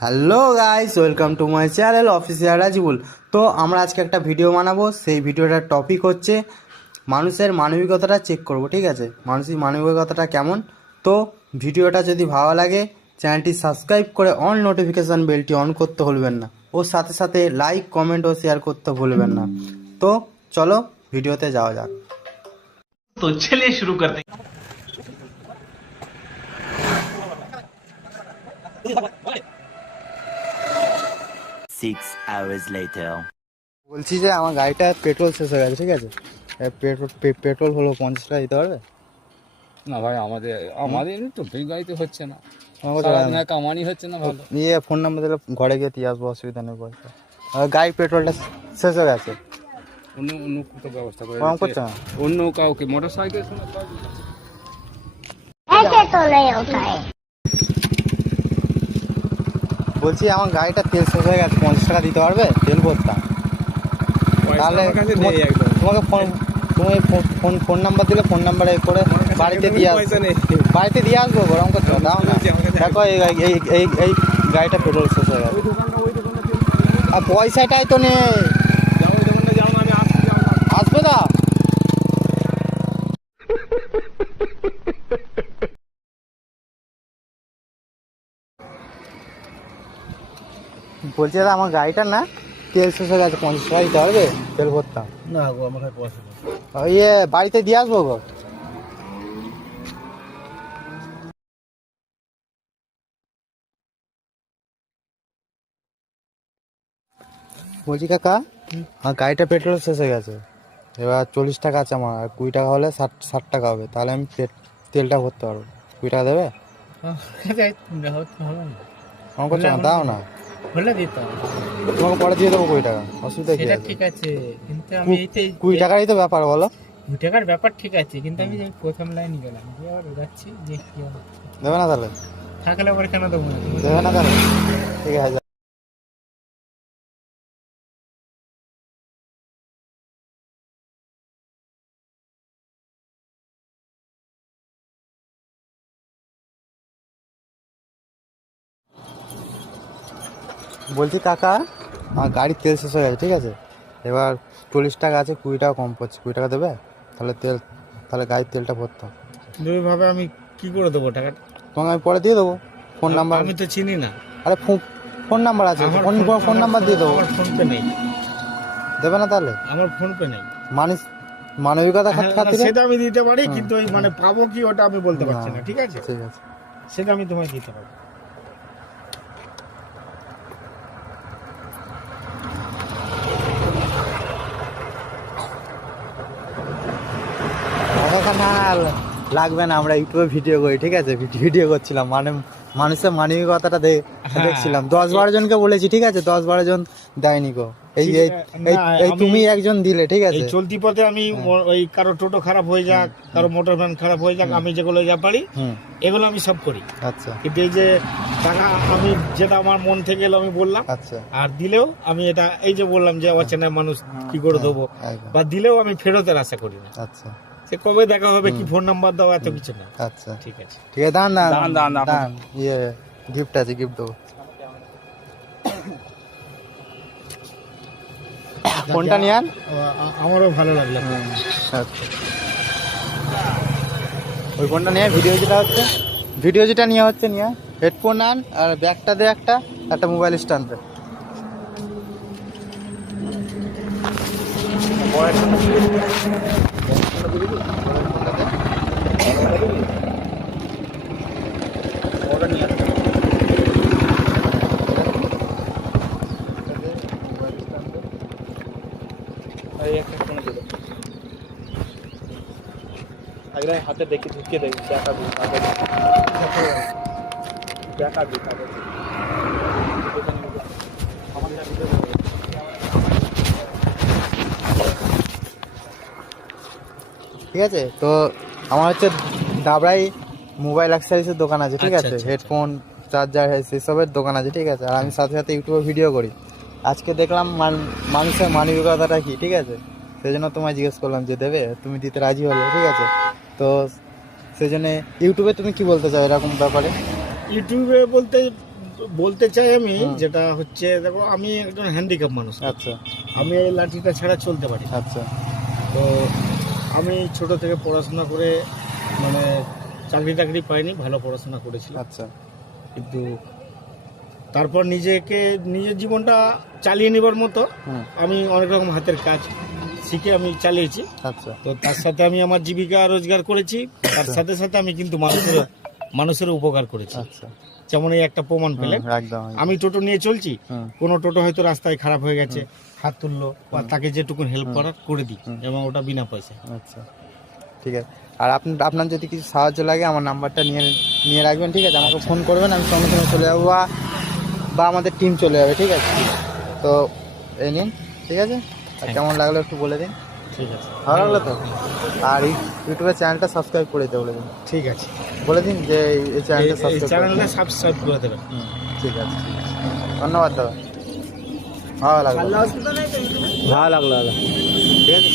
Hello guys, welcome to my channel official Rajibul. তো আমরা আজকে একটা ভিডিও বানাবো। সেই ভিডিওটার টপিক হচ্ছে মানুষের মানবিকতাটা চেক করব, ঠিক আছে? মানুষের মানবিকতাটা কেমন। তো ভিডিওটা যদি ভালো লাগে চ্যানেলটি সাবস্ক্রাইব করে অল নোটিফিকেশান বেলটি অন করতে ভুলবেন না, ওর সাথে সাথে লাইক কমেন্ট ও শেয়ার করতে ভুলবেন না। তো চলো ভিডিওতে যাওয়া যাক। तो चलिए शुरू करते हैं। 6 hours later. বলছি যে আমার গাড়িটা পেট্রোল শেষ হয়ে গেছে, ঠিক আছে? পেট্রোল হলো 50 টাকা দিতে পারবে? না ভাই, আমাদের এমনি টোটোই গাড়িতে হচ্ছে না, আমাকে তো সারাদিন আর কামানি হচ্ছে না ভালো। ইয়ে ফোন নাম্বার দিলে ঘরে গিয়ে দিয়ে আসবো, অসুবিধা নেই পয়সা। আর গাড়ির পেট্রোলটা শেষ হয়ে গেছে। অন্য কোথাও ব্যবস্থা করে কম দিচ্ছে। করছে না? অন্য কাউকে মোটর সাইকেল ऐसे तो नहीं होता है। বলছি আমার গাড়িটা তেল শেষ হয়ে গেছে, 50 টাকা দিতে পারবে? তেল ভরতাম। তাহলে তোমাকে ফোন নাম্বার দিলে ফোন নাম্বারে করে বাড়িতে দিয়ে আসবো। গরম করতে হবে, দাও না। দেখো এই গাড়িটা পেট্রোল শেষ হয়ে গেছে আর পয়সাটাই তো নেই। আসবে না? বলছি দাদা আমার গাড়িটা না তেল শেষ হয়ে গেছে, 50 টাকা দিতে পারবে? তেল ভরতাম না গো, আমার কাছে পয়সা নেই। ইয়ে বাড়িতে দিয়ে আসবো গো। বলছি কাকা, আমার গাড়িটা পেট্রোল শেষ হয়ে গেছে, এবার 40 টাকা আছে আমার, আর 20 টাকা হলে 60 টাকা হবে, তাহলে আমি তেলটা ভরতে পারবো। 20 টাকা দেবে? আমার করছে না, দাও না। হলে দিতে হবে। তোমাকে পরে দিয়ে দেবো 20 টাকা, অসুবিধা কি সেটা আছে? ঠিক আছে, কিন্তু আমি এইটাই 20 টাকারই তো ব্যাপার, বলো। 2 টাকার ব্যাপার ঠিক আছে, কিন্তু আমি যে প্রথম লাইনে গেলাম যে আবার যাচ্ছি যে কি হবে। দেবে না তাহলে? থাকলে আবার কেন দেবো না? দেবে না তাহলে? ঠিক আছে। বলছি কাকা, আমার গাড়ির তেল শেষ হয়ে গেছে, ঠিক আছে? এবার 40 টাকা আছে, 20 টাকা কম পড়ছে, 20 টাকা দেবে? তাহলে গাড়ির তেলটা ভরতাম। দুইভাবে আমি কি করে দেবো টাকাটা? তোমাকে আমি পরে দিয়ে দেবো ফোন নাম্বার। আমি তো চিনি না। আরে ফোন নাম্বার আছে, আমার ফোন নাম্বার দিয়ে দেবো। আমার ফোন পে নেই। দেবে না তাহলে? আমার ফোন পে নেই। মানবিকতা খাতিরে সেটা আমি দিতে পারি, কিন্তু ওই মানে পাবো কি ওটা আমি বলতে পারছি না, ঠিক আছে? ঠিক আছে। সেটা আমি তোমায় দিতে পারবো। না লাগবে না, আমরা ইউটিউবে ভিডিও করি, ঠিক আছে? ভিডিও করছিলাম, মানে মানুষের মানবিকতাটা দেখছিলাম। 10-12 জনকে বলেছি, ঠিক আছে? 10-12 জন দেয়নি গো। এই তুমি একজন দিলে, ঠিক আছে? এই চলতি পথে আমি ওই কারো টোটো খারাপ হয়ে যাক, কারো মোটর ভ্যান খারাপ হয়ে যাক, আমি যেগুলো যা পারি এগুলো আমি সব করি। আচ্ছা কিন্তু এই যে টাকা আমি যেটা আমার মন থেকে এলো আমি বললাম, আচ্ছা। আর দিলেও আমি এটা এই যে বললাম যে অচেনা মানুষ কি করে দেবো, একদম। বা দিলেও আমি ফেরতের আশা করি না। আচ্ছা সে কবে দেখা হবে, কি ফোন নাম্বার দাও, এত কিছু না। আচ্ছা ঠিক আছে, ঠিক আছে, দান দান। ইয়ে গিফট আছে, গিফট দেবো। ফোনটা নিয়ে আন। আমারও ভালো লাগলো। আচ্ছা, ওই ফোনটা নিয়ে ভিডিও যেটা নিয়ে হচ্ছে নিয়ে হেডফোন আন, আর ব্যাগটা দে, একটা মোবাইল স্ট্যান্ড দে। হাতে দেখি ঢুকিয়ে দেবি, দেখাবি ঠিক আছে? তো আমার হচ্ছে দাবড়াই মোবাইল অ্যাক্সেসরিজের দোকান আছে, ঠিক আচ্ছা, আছে? আচ্ছা। হেডফোন, চার্জার, সেসবের দোকান আছে, ঠিক আছে? আর আমি সাথে সাথে ইউটিউবে ভিডিও করি। আজকে দেখলাম মানুষের মানবিকতাটা কি, ঠিক আছে? সেই জন্য তোমায় জিজ্ঞেস করলাম যে দেবে, তুমি দিতে রাজি হলে, ঠিক আছে? তো সেই জন্য ইউটিউবে তুমি কি বলতে চাও এরকম ব্যাপারে? ইউটিউবে বলতে বলতে চাই আমি, যেটা হচ্ছে দেখো আমি একজন হ্যান্ডিক্যাপ মানুষ, আচ্ছা আমি এই লাঠিটা ছাড়া চলতে পারি। আচ্ছা তো আমি ছোট থেকে পড়াশোনা করে মানে চাকরি টাকরি পাইনি, ভালো পড়াশোনা করেছিলাম, আচ্ছা কিন্তু তারপর নিজের জীবনটা চালিয়ে নেবার মতো হুম আমি অনেক রকম হাতের কাজ শিখে আমি চালিয়েছি। আচ্ছা তো তার সাথে আমি আমার জীবিকা রোজগার করেছি, তার সাথে সাথে আমি কিন্তু মানুষের উপকার করেছি। আচ্ছা যেমন এই একটা প্রমাণ পেলেন, একদম আমি টোটো নিয়ে চলছি, হুম কোনো টোটো হয়তো রাস্তায় খারাপ হয়ে গেছে, হাত তুললো বা তাকে যেটুকু হেল্প করার করে দিই, এবং ওটা বিনা পয়সা। আচ্ছা ঠিক আছে। আর আপনার যদি কিছু সাহায্য লাগে আমার নাম্বারটা নিয়ে রাখবেন, ঠিক আছে? আমাকে ফোন করবেন, আমি সঙ্গে সঙ্গে চলে যাবো, বা আমাদের টিম চলে যাবে, ঠিক আছে? তো এই নিন, ঠিক আছে? আর কেমন লাগলো একটু বলে দিন। ঠিক আছে, ভালো লাগলো তো? আর এই ইউটিউবের চ্যানেলটা সাবস্ক্রাইব করে দিতে বলে দিন, ঠিক আছে। বলে দিন যে এই চ্যানেলটা এই সাবস্ক্রাইব চ্যানেলটা সাবস্ক্রাইব করে দেবেন। ঠিক আছে। ধন্যবাদ দাদা, ভালো লাগলো, ভালো লাগলো দাদা, ঠিক আছে?